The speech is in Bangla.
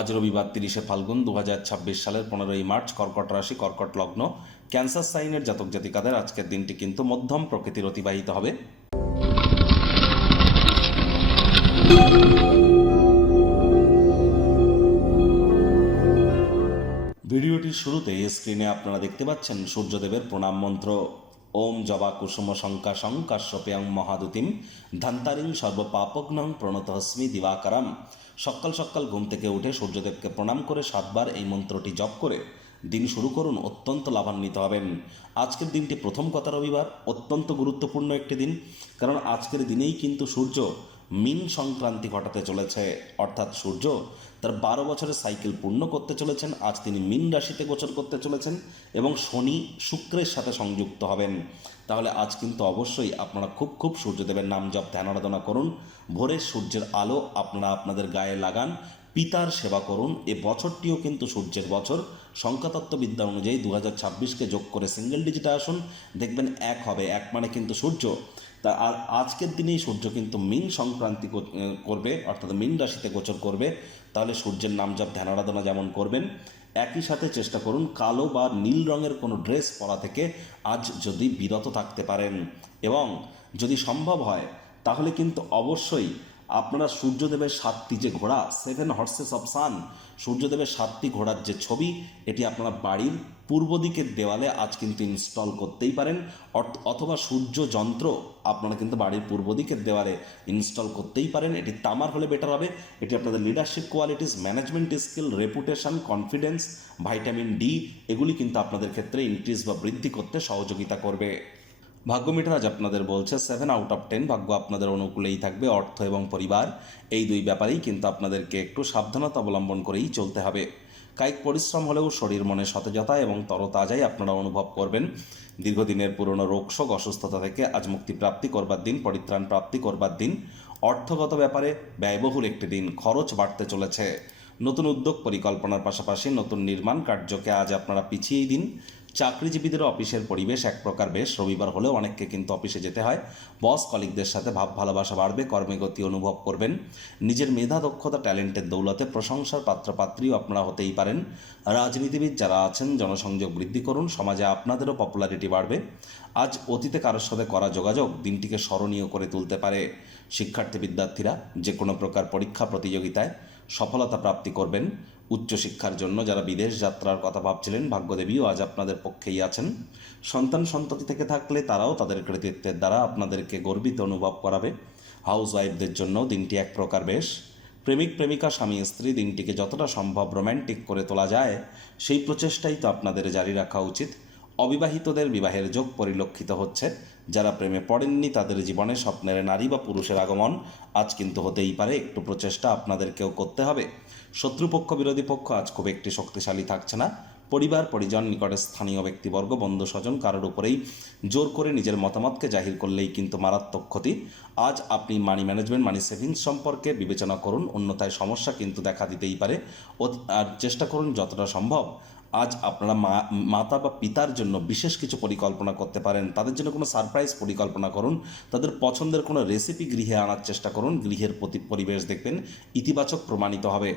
আজ রবিবার 30শে ফাল্গুন 2026 সালের 15ই মার্চ, কর্কট রাশি, কর্কট লগ্ন, ক্যান্সার সাইনের জাতক জাতিকাদের আজকের দিনটি কিন্তু মধ্যম প্রকৃতির অতিবাহিত হবে। ভিডিওটির শুরুতে স্ক্রিনে আপনারা দেখতে পাচ্ছেন সূর্যদেবের প্রণাম মন্ত্র। ওম জবা কুসুম শঙ্কাশং কাশ্যপেয়ং মহাদুতিম ধান্তারিং সর্বপাপগ্নং প্রণতহস্মি দিবাকারাম। সকাল সকাল ঘুম থেকে উঠে সূর্যদেবকে প্রণাম করে 7 বার এই মন্ত্রটি জপ করে দিন শুরু করুন, অত্যন্ত লাভান্বিত হবেন। আজকের দিনটি প্রথম কথা রবিবার, অত্যন্ত গুরুত্বপূর্ণ একটি দিন, কারণ আজকের দিনেই কিন্তু সূর্য মীন সংক্রান্তি ঘটাতে চলেছে, অর্থাৎ সূর্য তার 12 বছরের সাইকেল পূর্ণ করতে চলেছেন। আজ তিনি মীন রাশিতে গোচর করতে চলেছেন এবং শনি শুক্রের সাথে সংযুক্ত হবেন। তাহলে আজ কিন্তু অবশ্যই আপনারা খুব সূর্যদেবের নাম জপ ধ্যান আরাধনা করুন। ভোরের সূর্যের আলো আপনারা আপনাদের গায়ে লাগান, পিতার সেবা করুন। এ বছরটিও কিন্তু সূর্যের বছর। সংখ্যাতত্ত্ববিদ্যা অনুযায়ী 2026কে যোগ করে সিঙ্গেল ডিজিটে আসুন, দেখবেন 1 হবে। 1 মানে কিন্তু সূর্য। তা আর আজকের দিনেই সূর্য কিন্তু মীন সংক্রান্তি করবে, অর্থাৎ মীন রাশিতে গোচর করবে। তাহলে সূর্যের নাম জপ ধ্যান আরাধনা যেমন করবেন, একই সাথে চেষ্টা করুন কালো বা নীল রঙের কোনো ড্রেস পরা থেকে আজ যদি বিরত থাকতে পারেন, এবং যদি সম্ভব হয় তাহলে কিন্তু অবশ্যই আপনারা সূর্যদেবের 7টি যে ঘোড়া, 7 হর্সেস অফ সান, সূর্যদেবের 7টি ঘোড়ার যে ছবি, এটি আপনারা বাড়ির পূর্ব দিকের দেওয়ালে আজ কিন্তু ইনস্টল করতেই পারেন, অথবা সূর্য যন্ত্র আপনারা কিন্তু বাড়ির পূর্ব দিকের দেওয়ালে ইনস্টল করতেই পারেন। এটি তামার হলে বেটার হবে। এটি আপনাদের leadership qualities, management skill, reputation, confidence, vitamin D এগুলি কিন্তু আপনাদের ক্ষেত্রে ইনক্রিজ বা বৃদ্ধি করতে সহযোগিতা করবে। ভাগ্য মিটার আজ আপনাদের বলছে 7 আউট অফ 10। ভাগ্য আপনাদের অনুকূলেই থাকবে। অর্থ এবং পরিবার এই দুই ব্যাপারেই কিন্তু আপনাদেরকে একটু সাবধানতা অবলম্বন করেই চলতে হবে। কায়িক পরিশ্রম হলেও শরীর মনে সতেজতা এবং তরতাজাই আপনারা অনুভব করবেন। দীর্ঘদিনের পুরনো রোগশোক, অসুস্থতা থেকে আজ মুক্তি প্রাপ্তি করবার দিন, পরিত্রাণ প্রাপ্তি করবার দিন। অর্থগত ব্যাপারে ব্যয়বহুল একটি দিন, খরচ বাড়তে চলেছে। নতুন উদ্যোগ পরিকল্পনার পাশাপাশি নতুন নির্মাণ কার্যকে আজ আপনারা পিছিয়েই দিন। চাকরিজীবীদের অফিসের পরিবেশ এক প্রকার বেশ। রবিবার হলেও অনেককে কিন্তু অফিসে যেতে হয়। বস কলিগদের সাথে ভাব ভালোবাসা বাড়বে, কর্মে গতি অনুভব করবেন। নিজের মেধা, দক্ষতা, ট্যালেন্টের দৌলতে প্রশংসার পাত্রপাত্রীও আপনারা হতেই পারেন। রাজনীতিবিদ যারা আছেন, জনসংযোগ বৃদ্ধি করুন, সমাজে আপনাদেরও পপুলারিটি বাড়বে। আজ অতীতে কারোর সাথে করা যোগাযোগ দিনটিকে স্মরণীয় করে তুলতে পারে। শিক্ষার্থী বিদ্যার্থীরা যে কোনো প্রকার পরীক্ষা প্রতিযোগিতায় সফলতা প্রাপ্তি করবেন। উচ্চশিক্ষার জন্য যারা বিদেশ যাত্রার কথা ভাবছিলেন, ভাগ্যদেবীও আজ আপনাদের পক্ষেই আছেন। সন্তান সন্ততি থেকে থাকলে তারাও তাদের কৃতিত্বের দ্বারা আপনাদেরকে গর্বিত অনুভব করাবে। হাউস ওয়াইফদের জন্য দিনটি এক প্রকার বেশ। প্রেমিক প্রেমিকা, স্বামী স্ত্রী দিনটিকে যতটা সম্ভব রোম্যান্টিক করে তোলা যায় সেই প্রচেষ্টাই তো আপনাদের জারি রাখা উচিত। অবিবাহিতদের বিবাহের যোগ পরিলক্ষিত হচ্ছে। যারা প্রেমে পড়েননি তাদের জীবনে স্বপ্নের নারী বা পুরুষের আগমন আজ কিন্তু হতেই পারে। একটু প্রচেষ্টা আপনাদেরকেও করতে হবে। শত্রুপক্ষ, বিরোধী পক্ষ আজ খুব একটি শক্তিশালী থাকছে না। পরিবার পরিজন, নিকটের স্থানীয় ব্যক্তিবর্গ, বন্ধু স্বজন কারোর উপরেই জোর করে নিজের মতামতকে জাহির করলেই কিন্তু মারাত্মক ক্ষতি। আজ আপনি মানি ম্যানেজমেন্ট, মানি সেভিংস সম্পর্কে বিবেচনা করুন, অন্যথায় সমস্যা কিন্তু দেখা দিতেই পারে। আর চেষ্টা করুন যতটা সম্ভব আজ আপনারা মাতা বা পিতার জন্য বিশেষ কিছু পরিকল্পনা করতে পারেন। তাদের জন্য কোনো সারপ্রাইজ পরিকল্পনা করুন। তাদের পছন্দের কোনো রেসিপি গৃহে আনার চেষ্টা করুন। গৃহের পরিবেশ দেখবেন ইতিবাচক প্রমাণিত হবে।